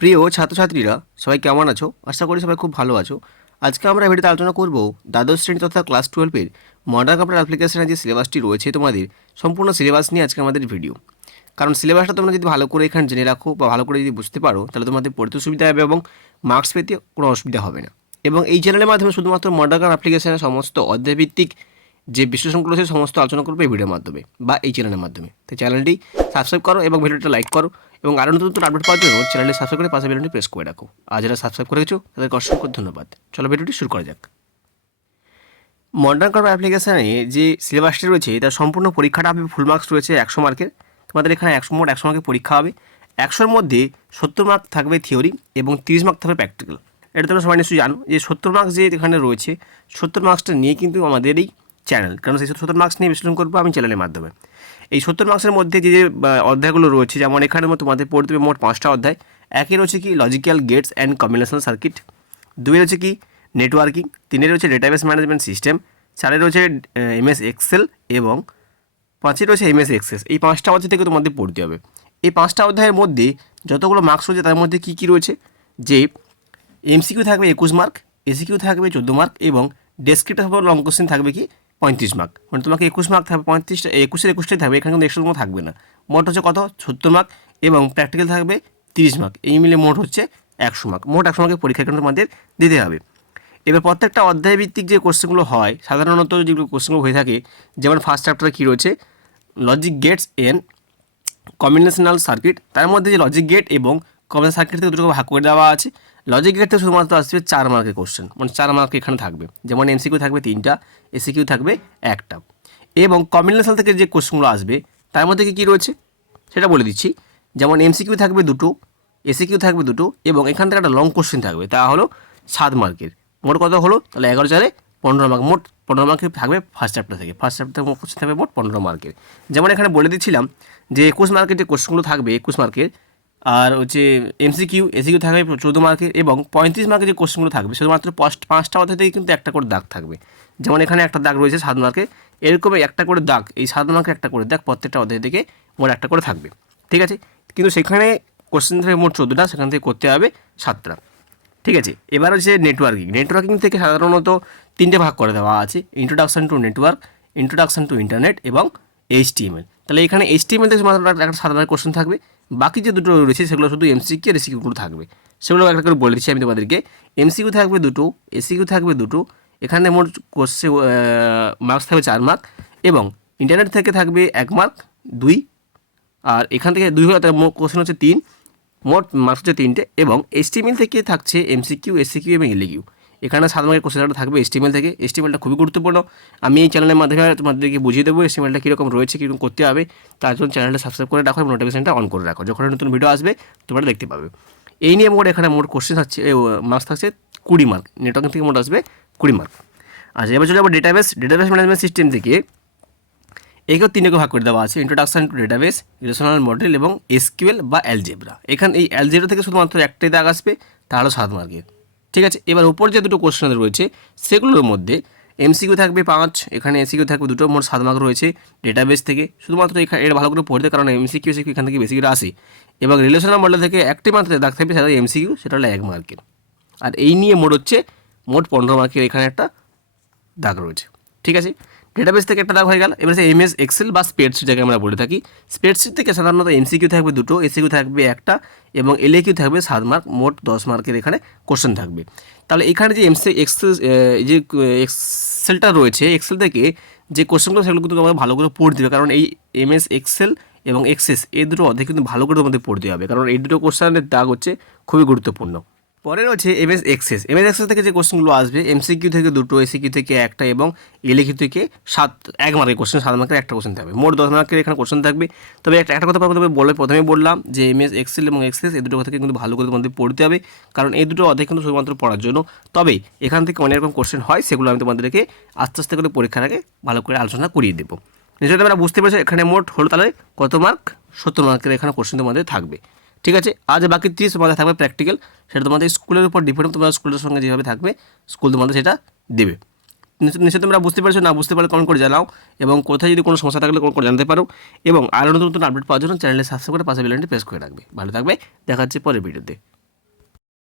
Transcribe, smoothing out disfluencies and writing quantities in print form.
প্রিয় ছাত্রছাত্রীরা সবাই কেমন আছো? আশা করি সবাই খুব ভালো আছো। আজকে আমরা ভিডিওতে আলোচনা করব দ্বাদশ শ্রেণী তথা ক্লাস 12-এর মডার্ন কম্পিউটার অ্যাপ্লিকেশনের যে সিলেবাসটি রয়েছে তোমাদের সম্পূর্ণ সিলেবাস নিয়ে আজকে আমাদের ভিডিও। কারণ সিলেবাসটা তোমরা যদি ভালো করে এখানে জেনে রাখো বা ভালো করে যদি বুঝতে পারো তাহলে তোমাদের পড়তে সুবিধা হবে এবং মার্কস পেতে কোনো অসুবিধা হবে না। এবং এই চ্যানেলের মাধ্যমে শুধুমাত্র মডার্ন অ্যাপ্লিকেশনের সমস্ত অধ্যায়ভিত্তিক যে বিশ্লেষণগুলো আছে সমস্ত আলোচনা করবে এই ভিডিওর মাধ্যমে বা এই চ্যানেলের মাধ্যমে। তো চ্যানেলটি সাবস্ক্রাইব করো এবং ভিডিওটা লাইক করো এবং আরও নতুন নতুন আপডেট পাওয়ার জন্য চ্যানেলটি সাবস্ক্রাইব করে পাশে বেলটি প্রেস করে রাখো। আর যারা সাবস্ক্রাইব করেছো তাদেরকে অসংখ্য ধন্যবাদ। চলো ভিডিওটি শুরু করা যাক। মডার্ন কম্পিউটার অ্যাপ্লিকেশানে যে সিলেবাসটি রয়েছে তার সম্পূর্ণ পরীক্ষাটা হবে ফুল মার্কস রয়েছে 100 মার্কের। তোমাদের এখানে 100 মার্কের পরীক্ষা হবে। 100-র মধ্যে 70 মার্ক থাকবে থিওরি এবং 30 মার্ক থাকবে প্র্যাকটিক্যাল। এটা তোমরা সবাই নিশ্চয়ই জানো যে 70 মার্কস যে এখানে রয়েছে 70 মার্কসটা নিয়ে কিন্তু আমাদের এই চ্যানেল, কারণ সেই 70 মার্কস নিয়ে বিশ্লেষণ করবো আমি চ্যানেলের মাধ্যমে। এই 70 মার্কসের মধ্যে যে অধ্যায়গুলো রয়েছে, যেমন এখানে তোমাদের পড়তে হবে মোট 5টা অধ্যায়। একে রয়েছে কি logical gates and combinational circuit, 2 রয়েছে কি নেটওয়ার্কিং, 3 রয়েছে ডেটাবেস ম্যানেজমেন্ট সিস্টেম, 4 রয়েছে এমএস এক্সেল এবং 5 রয়েছে এমএস এক্সেস। এই 5টা অধ্যায় থেকে তোমাদের পড়তে হবে। এই 5টা অধ্যায়ের মধ্যে যতগুলো মার্কস রয়েছে তার মধ্যে কী কী রয়েছে, যে এমসিকিউ থাকবে 21 মার্ক, এসিকিউ থাকবে 14 মার্ক এবং ডেসক্রিপটিভ লং কোশ্চেন থাকবে কি 35 মার্ক। মানে তোমাকে 21 মার্ক থাকবে, 35টা 21-21টাই থাকবে, এখানে কিন্তু 100 থাকবে না। মোট হচ্ছে কত 70 মার্ক এবং প্র্যাকটিক্যাল থাকবে 30 মার্ক। এই মিলে মোট হচ্ছে 100 মার্ক। মোট 100 মার্কের পরীক্ষা কিন্তু তোমাদের দিতে হবে। এবার প্রত্যেকটা অধ্যায় ভিত্তিক যে কোশ্চেনগুলো হয়, সাধারণত যেগুলো কোশ্চেনগুলো হয়ে থাকে, যেমন ফার্স্ট চ্যাপ্টারে কী রয়েছে logic gates and combinational circuit, তার মধ্যে যে লজিক গেট এবং কম্বিনেশনাল সার্কিট থেকে দুটো ভাগ করে দেওয়া আছে। লজিক গেট থেকে শুধুমাত্র আসবে 4 মার্কের কোশ্চেন, মানে 4 মার্ক এখানে থাকবে। যেমন এমসিকিউ থাকবে 3টা, এসিকিউ থাকবে 1টা। এবং কম্বিনেশনাল থেকে যে কোশ্চেনগুলো আসবে তার মধ্যে কী রয়েছে সেটা বলে দিচ্ছি। যেমন এমসিকিউ থাকবে 2টো, এসিকিউ থাকবে 2টো এবং এখান থেকে একটা লং কোশ্চেন থাকবে, তা হলো 7 মার্কের। মোট কত হলো তাহলে 11 15 মার্ক। মোট 15 মার্কের থাকবে ফার্স্ট চ্যাপ্টার থেকে। ফার্স্ট চ্যাপ্টার থেকে কোশ্চেন থাকবে মোট 15 মার্কের। যেমন এখানে বলে দিচ্ছিলাম যে 21 মার্কের যে কোশ্চেনগুলো থাকবে 21 মার্কের, আর হচ্ছে এমসিকিউ এসিকিউ থাকবে 14 মার্কের এবং 35 মার্কের যে কোশ্চেনগুলো থাকবে শুধুমাত্র 5টা অধ্যায় থেকে কিন্তু একটা করে দাগ থাকবে। যেমন এখানে একটা দাগ রয়েছে 7 মার্কে, এরকম একটা করে দাগ, এই 7 মার্কের একটা করে দাগ প্রত্যেকটা অধ্যায় থেকে মোট একটা করে থাকবে। ঠিক আছে, কিন্তু সেখানে কোশ্চেন থেকে মোট 14টা, সেখান থেকে করতে হবে 7টা। ঠিক আছে, এবার হচ্ছে নেটওয়ার্কিং থেকে সাধারণত 3টে ভাগ করে দেওয়া আছে, introduction to network, introduction to internet এবং এইচটিএমএল। তাহলে এখানে এইচটিএমএল থেকে মাত্র একটা সাধারণ কোশ্চেন থাকবে, বাকি যে দুটো রয়েছে সেগুলো শুধু এমসিকিউ আর এসিকিউগুলো থাকবে। সেগুলো একটা করে বলে দিচ্ছি আমি তোমাদেরকে। এমসিকিউ থাকবে 2টো, এসিকিউ থাকবে 2টো, এখানে মোট কোশ্চেন মার্কস থাকবে 4 মার্ক এবং ইন্টারনেট থেকে থাকবে 1 মার্ক 2, আর এখান থেকে 2 হলে কোশ্চেন হচ্ছে 3, মোট মার্কস হচ্ছে 3টে। এবং এইচটিএমএল থেকে থাকছে এমসিকিউ, এসিকিউ এবং এলইকিউ। এখানে 7 মার্কের কোশ্চেনটা থাকবে এইচটিএমএল থেকে। এইচটিএমএলটা খুবই গুরুত্বপূর্ণ, আমি এই চ্যানেলের মাধ্যমে তোমাদেরকে বুঝিয়ে দেবো এইচটিএমএলটা কীরকম রয়েছে, কীরকম করতে হবে। তার জন্য চ্যানেলটা সাবস্ক্রাইব করে রাখো এবং নোটিফিকেশনটা অন করে রাখো, যখন নতুন ভিডিও আসবে তোমরা দেখতে পাবে। এই নিয়ে এখানে মোট কোশ্চেন থাকছে, মার্কস থাকছে 20 মার্ক। নেটওয়ার্কিং থেকে মোট আসবে 20 মার্ক। আচ্ছা, এবার চলে যাবো ডেটাবেস ম্যানেজমেন্ট সিস্টেম থেকে। একেও 3টে ভাগ করে দেওয়া আছে, introduction to database, relational model এবং এসকিউএল বা অ্যালজেব্রা। এখানে এই অ্যালজেব্রা থেকে শুধুমাত্র একটাই দাগ আসবে, তাহলে 7 মার্কের। ঠিক আছে, এবার উপর যে দুটো কোশ্চেন রয়েছে সেগুলোর মধ্যে এমসিকিউ থাকবে 5, এখানে এসিকিউ থাকবে 2টো, মোট 7 মার্ক রয়েছে ডেটাবেস থেকে। শুধুমাত্র এখানে এটা ভালো করে পড়তে, কারণ এমসিকিউ এখান থেকে বেশি করে আসে। এবং রিলেশনাল মডেল থেকে একটি মাত্র দাগ থাকবে, সেটা এমসিকিউ, সেটা হলো 1 মার্কের। আর এই নিয়ে মোট 15 মার্কের এখানে একটা দাগ রয়েছে। ঠিক আছে, ডেটাবেস থেকে একটা দাগ হয়ে গেল। এবার এমএস এক্সেল বা স্প্রেডশিট যাকে আমরা বলে থাকি, স্প্রেডশিট থেকে সাধারণত এমসিকিউ থাকবে 2টো, এসিকিউ থাকবে 1টা এবং এলএকিউ থাকবে 7 মার্ক। মোট 10 মার্কের এখানে কোশ্চেন থাকবে। তাহলে এখানে যে এক্সেলটা রয়েছে, এক্সেল থেকে যে কোশ্চেনগুলো সেগুলো কিন্তু তোমাকে ভালো করে পড়তে হবে, কারণ এই এমএস এক্সেল এবং এক্সেস এই দুটো অধ্যায় কিন্তু ভালো করে তোমাদের পড়তে হবে, কারণ এই দুটো কোশ্চেনের দাগ হচ্ছে খুবই গুরুত্বপূর্ণ। পরে রয়েছে এমএস এক্সেস থেকে যে কোশ্চেনগুলো আসবে এমসিকিউ থেকে 2টো, এসিকিউ থেকে 1টা এবং এলএকিউ থেকে 1 মার্কের কোশ্চেন, 7 মার্কের একটা কোশ্চেন থাকবে। মোট 10 মার্কের এখানে কোশ্চেন থাকবে। তবে একটা কথা প্রথমে বললাম যে এমএস এক্সেল এবং এক্সেস এই দুটো থেকে কিন্তু ভালো করে তোমাদের পড়তে হবে, কারণ এই দুটো অধ্যায় কিন্তু শুধুমাত্র পড়ার জন্য। তবে এখান থেকে অনেক রকম কোশ্চেন হয়, সেগুলো আমি তোমাদেরকে আস্তে আস্তে করে পরীক্ষার আগে ভালো করে আলোচনা করিয়ে দেবো। নিশ্চয়ই তোমরা বুঝতে পেরেছো এখানে মোট হলো তাহলে কত মার্ক, 70 মার্কের এখানে কোশ্চেন তোমাদের থাকবে। ঠিক আছে, আজ বাকি 30 তোমাদের থাকবে প্র্যাকটিক্যাল, সেটা তোমাদের স্কুলের উপর ডিপেন্ড, তোমরা স্কুলের সঙ্গে যেভাবে থাকবে স্কুল তোমাদের সেটা দেবে। নিশ্চয়ই তোমরা বুঝতে পারছো, না বুঝতে পারলে কমেন্ট করে জানাও এবং কোথায় যদি কোনো সমস্যা থাকলে কমেন্ট করে জানতে পারো। এবং আরও নতুন আপডেট পাওয়ার জন্য চ্যানেলে সাবস্ক্রাইব করে পাশে বেল আইকনটি প্রেস করে রাখবে। ভালো থাকবে, দেখা হচ্ছে পরের ভিডিওতে।